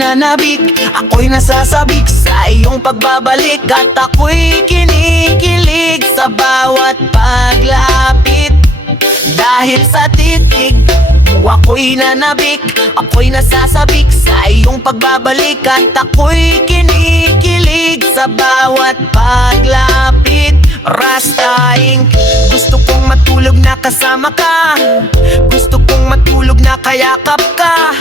nanabik, ako'y nasasabik sa iyong pagbabalik. At ako'y kinikilig sa bawat paglapit. Dahil sa titig mo ako'y nanabik, ako'y nasasabik sa iyong pagbabalik. At ako'y kinikilig sa bawat paglapit. Rasta Inc. Gusto kong matulog na kasama ka, gusto kong matulog na kayakap ka.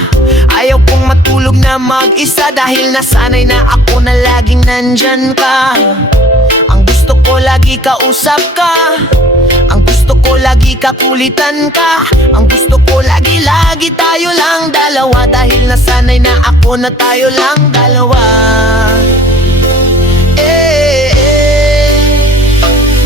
Ayaw kong matulog na mag-isa, dahil nasanay na ako na laging nandyan ka. Ang gusto ko lagi kausap ka, ang gusto ko lagi kakulitan ka. Ang gusto ko lagi tayo lang dalawa, dahil nasanay na ako na tayo lang dalawa.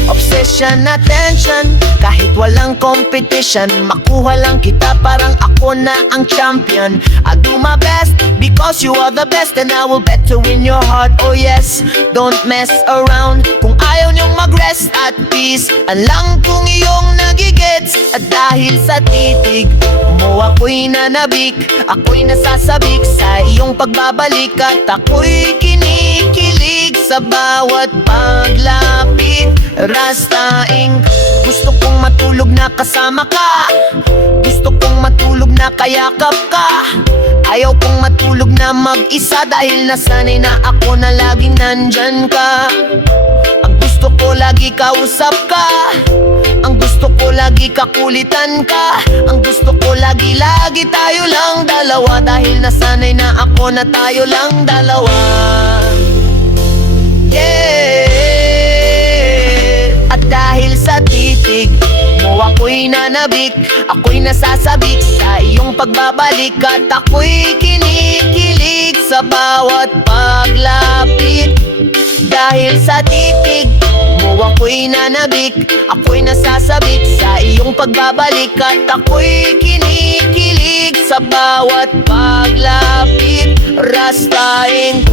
Obsession, attention, kahit walang competition, makuha lang kita parang ako na ang champion. I do my best because you are the best, and I will bet to win your heart, oh yes. Don't mess around kung ayaw niyong mag-rest at peace. Alam kong iyong nagigets, at dahil sa titig mo ako'y nanabik, ako'y nasasabik sa iyong pagbabalik. At ako'y kinikilig sa bawat paglapit. Rasta Inc. Gusto kong matulog na kasama ka, gusto kong matulog na kayakap ka. Ayaw kong matulog na mag-isa, dahil nasanay na ako na laging nandyan ka. Ang gusto ko lagi kausap ka, ang gusto ko lagi kakulitan ka. Ang gusto ko lagi tayo lang dalawa, dahil nasanay na ako na tayo lang dalawa. Yeah. At dahil sa titig mo ako'y nanabik, ako'y nasasabik sa iyong pagbabalik. At ako'y kinikilig sa bawat paglapit. Dahil sa titig mo ako'y nanabik, ako'y nasasabik sa iyong pagbabalik. At ako'y kinikilig sa bawat paglapit. Rasta Inc.